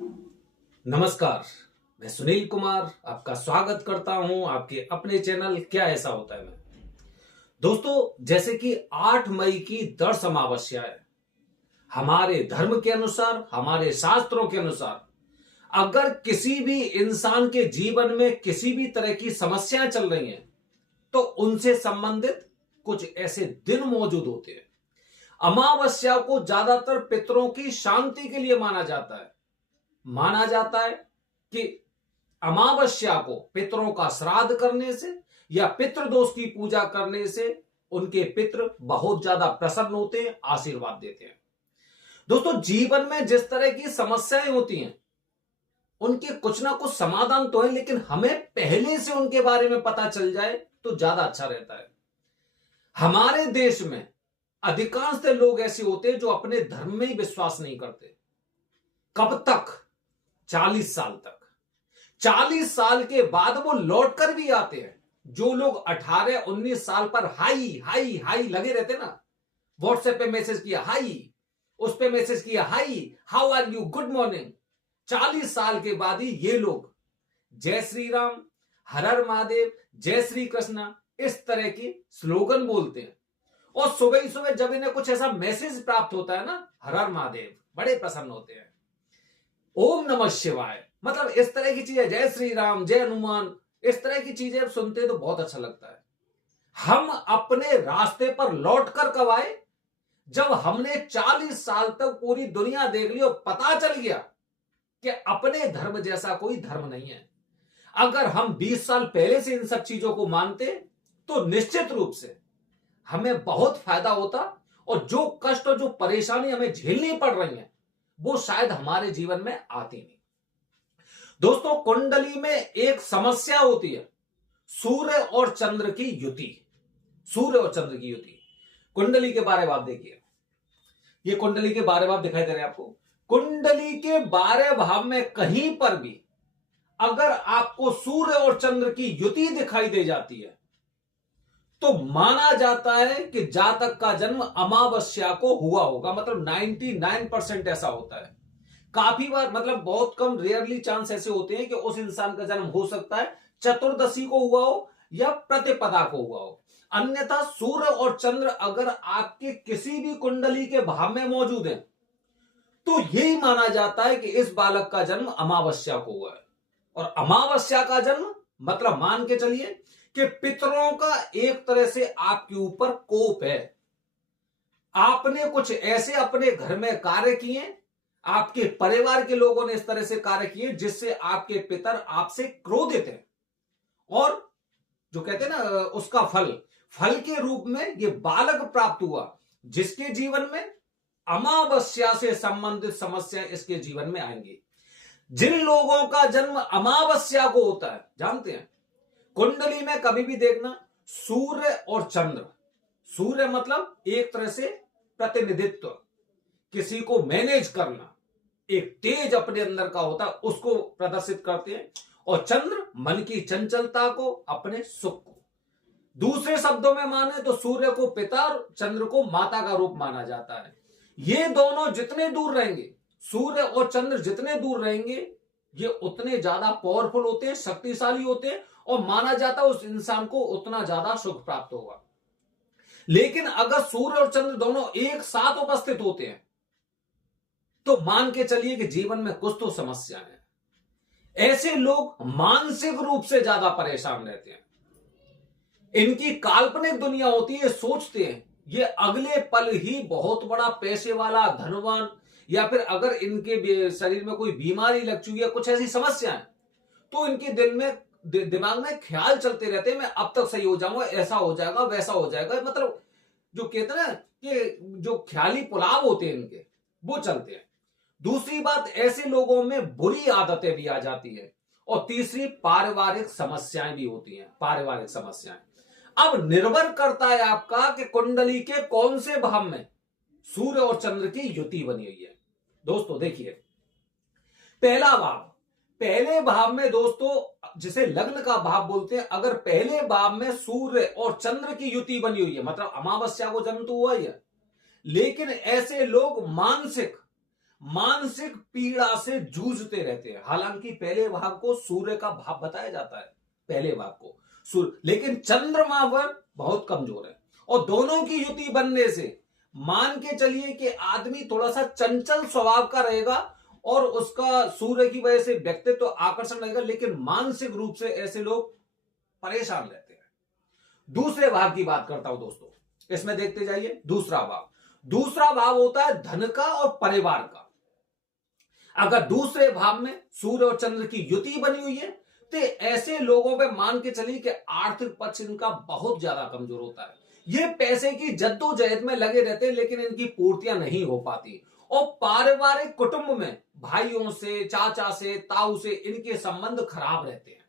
नमस्कार। मैं सुनील कुमार आपका स्वागत करता हूं आपके अपने चैनल क्या ऐसा होता है में। दोस्तों, जैसे कि 8 मई की दर्श अमावस्या है, हमारे धर्म के अनुसार, हमारे शास्त्रों के अनुसार अगर किसी भी इंसान के जीवन में किसी भी तरह की समस्याएं चल रही हैं तो उनसे संबंधित कुछ ऐसे दिन मौजूद होते हैं। अमावस्या को ज्यादातर पितरों की शांति के लिए माना जाता है कि अमावस्या को पितरों का श्राद्ध करने से या पितृदोष की पूजा करने से उनके पितृ बहुत ज्यादा प्रसन्न होते हैं, आशीर्वाद देते हैं। दोस्तों, जीवन में जिस तरह की समस्याएं होती हैं उनके कुछ ना कुछ समाधान तो है, लेकिन हमें पहले से उनके बारे में पता चल जाए तो ज्यादा अच्छा रहता है। हमारे देश में अधिकांश लोग ऐसे होते हैं जो अपने धर्म में ही विश्वास नहीं करते। कब तक? 40 साल तक। 40 साल के बाद वो लौट कर भी आते हैं। जो लोग 18-19 साल पर हाई हाई हाई लगे रहते ना, व्हाट्सएप पे मैसेज किया हाई, उस पे मैसेज किया hi, how are you, good morning, 40 साल के बाद ही ये लोग जय श्री राम, हर हर महादेव, जय श्री कृष्णा इस तरह की स्लोगन बोलते हैं। और सुबह ही सुबह जब इन्हें कुछ ऐसा मैसेज प्राप्त होता है ना, हर हर महादेव, बड़े प्रसन्न होते हैं। ओम नमः शिवाय, मतलब इस तरह की चीजें, जय श्री राम, जय हनुमान, इस तरह की चीजें सुनते तो बहुत अच्छा लगता है। हम अपने रास्ते पर लौट कर कब आए? जब हमने 40 साल तक पूरी दुनिया देख ली और पता चल गया कि अपने धर्म जैसा कोई धर्म नहीं है। अगर हम 20 साल पहले से इन सब चीजों को मानते तो निश्चित रूप से हमें बहुत फायदा होता और जो कष्ट और जो परेशानी हमें झेलनी पड़ रही है वो शायद हमारे जीवन में आती नहीं। दोस्तों, कुंडली में एक समस्या होती है, सूर्य और चंद्र की युति। सूर्य और चंद्र की युति कुंडली के 12 भाव देखिए। ये कुंडली के 12 भाव दिखाई दे रहे हैं आपको। कुंडली के 12 भाव में कहीं पर भी अगर आपको सूर्य और चंद्र की युति दिखाई दे जाती है तो माना जाता है कि जातक का जन्म अमावस्या को हुआ होगा। मतलब 99% ऐसा होता है। काफी बार, मतलब बहुत कम, रेयरली चांस ऐसे होते हैं कि उस इंसान का जन्म हो सकता है चतुर्दशी को हुआ हो या प्रतिपदा को हुआ हो। अन्यथा सूर्य और चंद्र अगर आपके किसी भी कुंडली के भाव में मौजूद है तो यही माना जाता है कि इस बालक का जन्म अमावस्या को हुआ है। और अमावस्या का जन्म मतलब मान के चलिए कि पितरों का एक तरह से आपके ऊपर कोप है। आपने कुछ ऐसे अपने घर में कार्य किए, आपके परिवार के लोगों ने इस तरह से कार्य किए जिससे आपके पितर आपसे क्रोधित हैं। और जो कहते हैं ना, उसका फल के रूप में ये बालक प्राप्त हुआ जिसके जीवन में अमावस्या से संबंधित समस्याएं इसके जीवन में आएंगी। जिन लोगों का जन्म अमावस्या को होता है, जानते हैं, कुंडली में कभी भी देखना सूर्य और चंद्र, सूर्य मतलब एक तरह से प्रतिनिधित्व, किसी को मैनेज करना, एक तेज अपने अंदर का होता है उसको प्रदर्शित करते हैं, और चंद्र मन की चंचलता को, अपने सुख को। दूसरे शब्दों में माने तो सूर्य को पिता और चंद्र को माता का रूप माना जाता है। ये दोनों जितने दूर रहेंगे, सूर्य और चंद्र जितने दूर रहेंगे, ये उतने ज्यादा पावरफुल होते हैं, शक्तिशाली होते हैं, और माना जाता है उस इंसान को उतना ज्यादा सुख प्राप्त होगा। लेकिन अगर सूर्य और चंद्र दोनों एक साथ उपस्थित होते हैं तो मान के चलिए कि जीवन में कुछ तो समस्या है। ऐसे लोग मानसिक रूप से ज्यादा परेशान रहते हैं। इनकी काल्पनिक दुनिया होती है, सोचते हैं ये अगले पल ही बहुत बड़ा पैसे वाला, धनवान, या फिर अगर इनके शरीर में कोई बीमारी लग चुकी है, कुछ ऐसी समस्या है, तो इनके दिमाग में ख्याल चलते रहते हैं, मैं अब तक सही हो जाऊंगा, ऐसा हो जाएगा, वैसा हो जाएगा। मतलब जो कहते हैं ना कि जो ख्याली पुलाव होते हैं इनके, वो चलते हैं। दूसरी बात, ऐसे लोगों में बुरी आदतें भी आ जाती है। और तीसरी, पारिवारिक समस्याएं भी होती हैं। पारिवारिक समस्याएं अब निर्भर करता है आपका कि कुंडली के कौन से भाव में सूर्य और चंद्र की युति बनी हुई है। दोस्तों देखिए, पहला भाव, पहले भाव में दोस्तों जिसे लग्न का भाव बोलते हैं, अगर पहले भाव में सूर्य और चंद्र की युति बनी हुई है, मतलब अमावस्या को जन्म तो हुआ ही है, लेकिन ऐसे लोग मानसिक पीड़ा से जूझते रहते हैं। हालांकि पहले भाव को सूर्य का भाव बताया जाता है, पहले भाव को सूर्य, लेकिन चंद्रमा पर बहुत कमजोर है। और दोनों की युति बनने से मान के चलिए कि आदमी थोड़ा सा चंचल स्वभाव का रहेगा और उसका सूर्य की वजह से व्यक्तित्व तो आकर्षण रहेगा, लेकिन मानसिक रूप से ऐसे लोग परेशान रहते हैं। दूसरे भाव की बात करता हूं दोस्तों, इसमें देखते जाइए। दूसरा भाव होता है धन का और परिवार का। अगर दूसरे भाव में सूर्य और चंद्र की युति बनी हुई है तो ऐसे लोगों पे मान के चलिए कि आर्थिक पक्ष इनका बहुत ज्यादा कमजोर होता है। ये पैसे की जद्दोजहद में लगे रहते हैं, लेकिन इनकी पूर्तियां नहीं हो पाती। और पारिवारिक कुटुंब में भाइयों से, चाचा से, ताऊ से इनके संबंध खराब रहते हैं।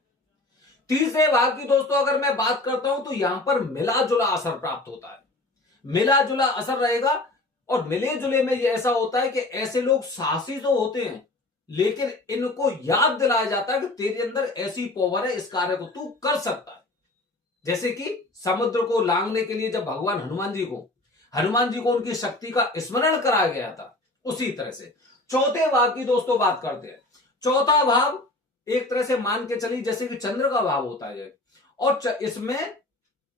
तीसरे भाग की दोस्तों अगर मैं बात करता हूं तो यहां पर मिला जुला असर प्राप्त होता है। मिला जुला असर रहेगा और मिले जुले में यह ऐसा होता है कि ऐसे लोग साहसी तो होते हैं, लेकिन इनको याद दिलाया जाता है कि तेरे अंदर ऐसी पावर है, इस कार्य को तू कर सकता है। जैसे कि समुद्र को लांघने के लिए जब भगवान हनुमान जी को उनकी शक्ति का स्मरण कराया गया था, उसी तरह से। चौथे भाव की दोस्तों बात करते हैं। चौथा भाव एक तरह से मान के चलिए जैसे कि चंद्र का भाव होता है, और इसमें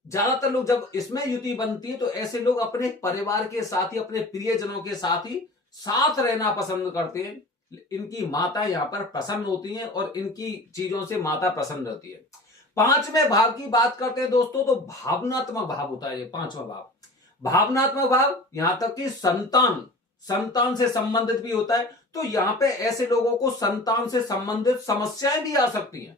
ज्यादातर लोग जब इसमें युति बनती है तो ऐसे लोग अपने परिवार के साथ ही, अपने प्रियजनों के साथ ही साथ रहना पसंद करते हैं। इनकी माता यहां पर प्रसन्न होती हैं और इनकी चीजों से माता प्रसन्न रहती है। पांचवें भाव की बात करते हैं दोस्तों तो भावनात्मक भाव होता है ये पांचवा भाव। भावनात्मक भाव यहां तक कि संतान से संबंधित भी होता है। तो यहां पे ऐसे लोगों को संतान से संबंधित समस्याएं भी आ सकती हैं,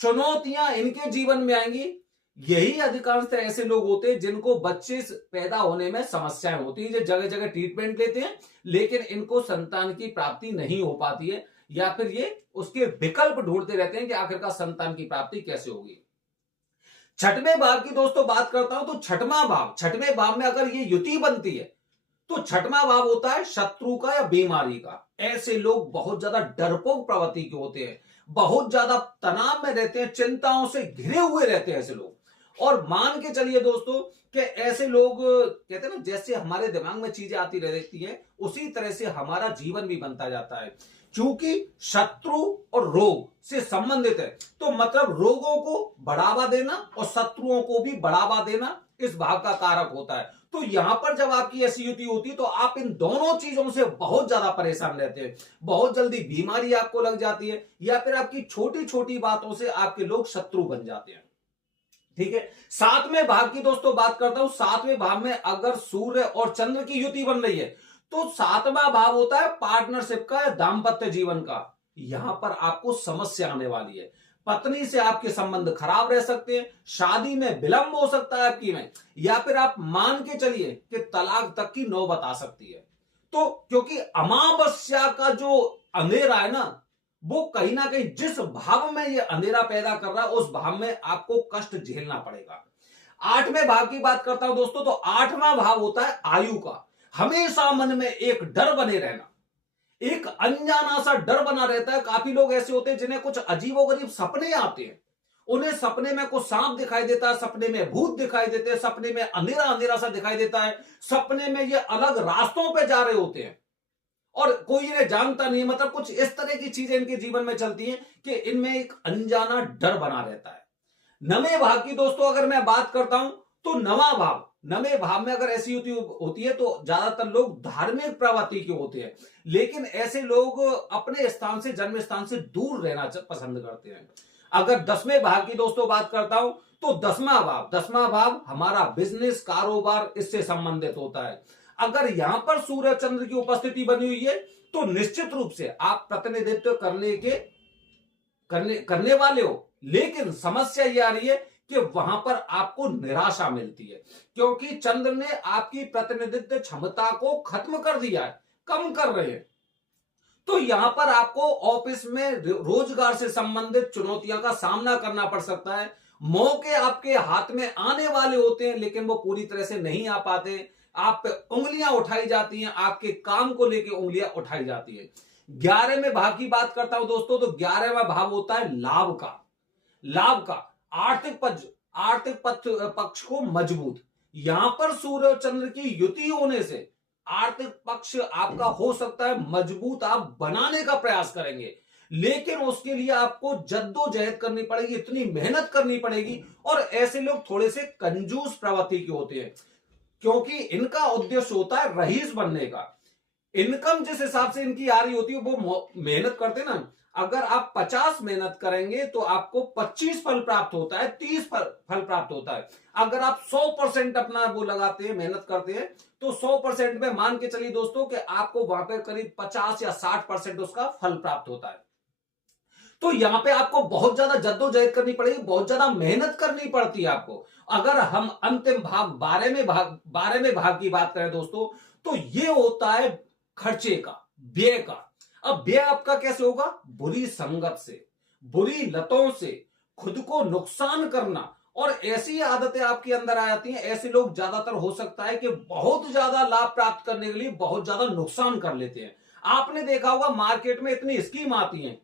चुनौतियां इनके जीवन में आएंगी। यही अधिकांशतः ऐसे लोग होते हैं जिनको बच्चे पैदा होने में समस्याएं होती है, जो जगह जगह ट्रीटमेंट लेते हैं, लेकिन इनको संतान की प्राप्ति नहीं हो पाती है, या फिर ये उसके विकल्प ढूंढते रहते हैं कि आखिरकार संतान की प्राप्ति कैसे होगी। छठवें भाव की दोस्तों बात करता हूं तो छठवें भाव में अगर ये युति बनती है तो छठवां भाव होता है शत्रु का या बीमारी का। ऐसे लोग बहुत ज्यादा डरपोक प्रवृत्ति के होते हैं, बहुत ज्यादा तनाव में रहते हैं, चिंताओं से घिरे हुए रहते हैं ऐसे लोग। और मान के चलिए दोस्तों कि ऐसे लोग कहते हैं ना, जैसे हमारे दिमाग में चीजें आती रहती हैं उसी तरह से हमारा जीवन भी बनता जाता है। क्योंकि शत्रु और रोग से संबंधित है, तो मतलब रोगों को बढ़ावा देना और शत्रुओं को भी बढ़ावा देना इस भाव का कारक होता है। तो यहां पर जब आपकी ऐसी युति होती है तो आप इन दोनों चीजों से बहुत ज्यादा परेशान रहते हैं। बहुत जल्दी बीमारी आपको लग जाती है, या फिर आपकी छोटी छोटी बातों से आपके लोग शत्रु बन जाते हैं। ठीक है, सातवें भाव की दोस्तों बात करता हूं। सातवें भाव में अगर सूर्य और चंद्र की युति बन रही है तो सातवां भाव होता है पार्टनरशिप का या दाम्पत्य जीवन का। यहां पर आपको समस्या आने वाली है, पत्नी से आपके संबंध खराब रह सकते हैं, शादी में विलंब हो सकता है आपकी में, या फिर आप मान के चलिए कि तलाक तक की नौबत आ सकती है। तो क्योंकि अमावस्या का जो अंधेरा है ना, वो कहीं ना कहीं जिस भाव में ये अंधेरा पैदा कर रहा है उस भाव में आपको कष्ट झेलना पड़ेगा। आठवें भाव की बात करता हूं दोस्तों तो आठवां भाव होता है आयु का। हमेशा मन में एक डर बने रहना, एक अनजाना सा डर बना रहता है। काफी लोग ऐसे होते हैं जिन्हें कुछ अजीबोगरीब सपने आते हैं। उन्हें सपने में कुछ सांप दिखाई देता है, सपने में भूत दिखाई देते हैं, सपने में अंधेरा अंधेरा सा दिखाई देता है, सपने में ये अलग रास्तों पे जा रहे होते हैं और कोई इन्हें जानता नहीं है। मतलब कुछ इस तरह की चीजें इनके जीवन में चलती हैं कि इनमें एक अनजाना डर बना रहता है। नवें भाव की दोस्तों अगर मैं बात करता हूं तो नवें भाव में अगर ऐसी होती है तो ज्यादातर लोग धार्मिक प्रवृत्ति के होते हैं, लेकिन ऐसे लोग अपने स्थान से, जन्म स्थान से दूर रहना पसंद करते हैं। अगर 10वें भाव की दोस्तों बात करता हूं तो 10वां भाव हमारा बिजनेस, कारोबार, इससे संबंधित होता है। अगर यहां पर सूर्य चंद्र की उपस्थिति बनी हुई है तो निश्चित रूप से आप प्रतिनिधित्व करने वाले हो, लेकिन समस्या यह आ रही है कि वहां पर आपको निराशा मिलती है, क्योंकि चंद्र ने आपकी प्रतिनिधित्व क्षमता को खत्म कर दिया है, कम कर रहे हैं। तो यहां पर आपको ऑफिस में रोजगार से संबंधित चुनौतियों का सामना करना पड़ सकता है। मौके आपके हाथ में आने वाले होते हैं, लेकिन वो पूरी तरह से नहीं आ पाते। आप पे उंगलियां उठाई जाती हैं, आपके काम को लेकर उंगलियां उठाई जाती है। 11वें भाव की बात करता हूं दोस्तों तो 11वां भाव होता है लाभ का। आर्थिक पक्ष को मजबूत। यहां पर सूर्य और चंद्र की युति होने से आर्थिक पक्ष आपका हो सकता है मजबूत आप बनाने का प्रयास करेंगे, लेकिन उसके लिए आपको जद्दोजहद करनी पड़ेगी, इतनी मेहनत करनी पड़ेगी। और ऐसे लोग थोड़े से कंजूस प्रवृत्ति के होते हैं, क्योंकि इनका उद्देश्य होता है रईस बनने का। इनकम जिस हिसाब से इनकी आ रही होती है वो मेहनत करते ना, अगर आप 50 मेहनत करेंगे तो आपको 25 फल प्राप्त होता है, 30 फल प्राप्त होता है। अगर आप 100% अपना वो लगाते हैं, मेहनत करते हैं, तो 100% में मान के चलिए दोस्तों कि आपको वहां पे करीब 50 या 60% उसका फल प्राप्त होता है। तो यहां पे आपको बहुत ज्यादा जद्दोजहद करनी पड़ेगी, बहुत ज्यादा मेहनत करनी पड़ती है आपको। अगर हम अंतिम भाग 12वें भाग की बात करें दोस्तों, तो ये होता है खर्चे का, व्यय का। अब व्यय आपका कैसे होगा? बुरी संगत से, बुरी लतों से, खुद को नुकसान करना, और ऐसी आदतें आपके अंदर आ जाती हैं। ऐसे लोग ज्यादातर हो सकता है कि बहुत ज्यादा लाभ प्राप्त करने के लिए बहुत ज्यादा नुकसान कर लेते हैं। आपने देखा होगा मार्केट में इतनी स्कीम आती हैं,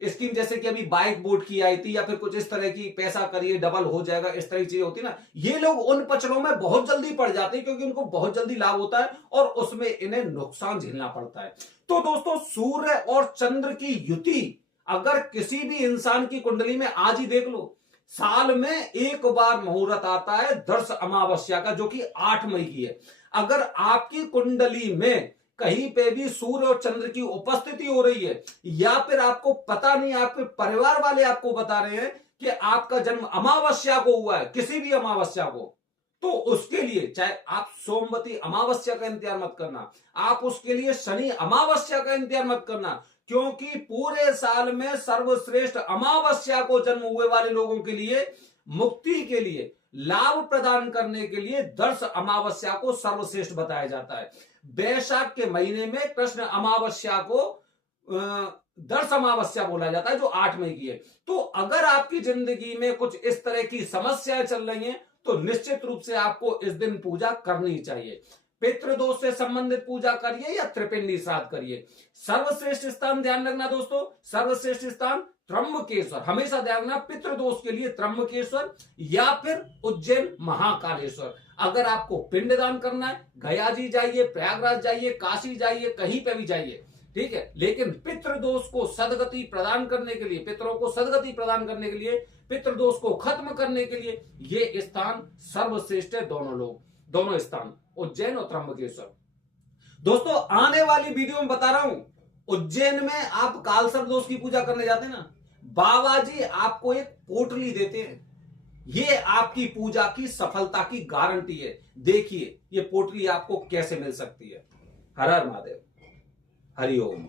स्कीम जैसे कि अभी बाइक बोर्ड की आई थी, या फिर कुछ इस तरह की, पैसा करिए डबल हो जाएगा, इस तरह की चीजें होती ना। ये लोग उन पचड़ों में बहुत जल्दी पड़ जाते हैं, क्योंकि उनको बहुत जल्दी लाभ होता है और उसमें इन्हें नुकसान झेलना पड़ता है। तो दोस्तों, सूर्य और चंद्र की युति अगर किसी भी इंसान की कुंडली में, आज ही देख लो, साल में एक बार मुहूर्त आता है दर्श अमावस्या का, जो कि 8 मई की है। अगर आपकी कुंडली में कहीं पे भी सूर्य और चंद्र की उपस्थिति हो रही है, या फिर आपको पता नहीं, आपके परिवार वाले आपको बता रहे हैं कि आपका जन्म अमावस्या को हुआ है, किसी भी अमावस्या को, तो उसके लिए चाहे आप सोमवती अमावस्या का इंतजार मत करना, आप उसके लिए शनि अमावस्या का इंतजार मत करना, क्योंकि पूरे साल में सर्वश्रेष्ठ अमावस्या को जन्म हुए वाले लोगों के लिए, मुक्ति के लिए, लाभ प्रदान करने के लिए दर्श अमावस्या को सर्वश्रेष्ठ बताया जाता है। वैशाख के महीने में कृष्ण अमावस्या को दर्श अमावस्या बोला जाता है, जो 8 मई की है। तो अगर आपकी जिंदगी में कुछ इस तरह की समस्याएं चल रही हैं, तो निश्चित रूप से आपको इस दिन पूजा करनी चाहिए। पितृदोष से संबंधित पूजा करिए या त्रिपिंडी श्राद्ध करिए। सर्वश्रेष्ठ स्थान ध्यान रखना दोस्तों, सर्वश्रेष्ठ स्थान त्र्यंबकेश्वर, हमेशा ध्यान रखना, पितृदोष के लिए त्र्यंबकेश्वर या फिर उज्जैन महाकालेश्वर। अगर आपको पिंडदान करना है, गया जी जाइए, प्रयागराज जाइए, काशी जाइए, कहीं पे भी जाइए, ठीक है। लेकिन पितृदोष को सदगति प्रदान करने के लिए, पितरों को सदगति प्रदान करने के लिए, पितृदोष को खत्म करने के लिए ये स्थान सर्वश्रेष्ठ है। दोनों स्थान उज्जैन और त्र्यंबकेश्वर। दोस्तों, आने वाली वीडियो में बता रहा हूं, उज्जैन में आप कालसर्प दोष की पूजा करने जाते हैं ना, बाबा जी आपको एक पोटली देते हैं, ये आपकी पूजा की सफलता की गारंटी है। देखिए ये पोटली आपको कैसे मिल सकती है। हर हर महादेव, हरि ओम।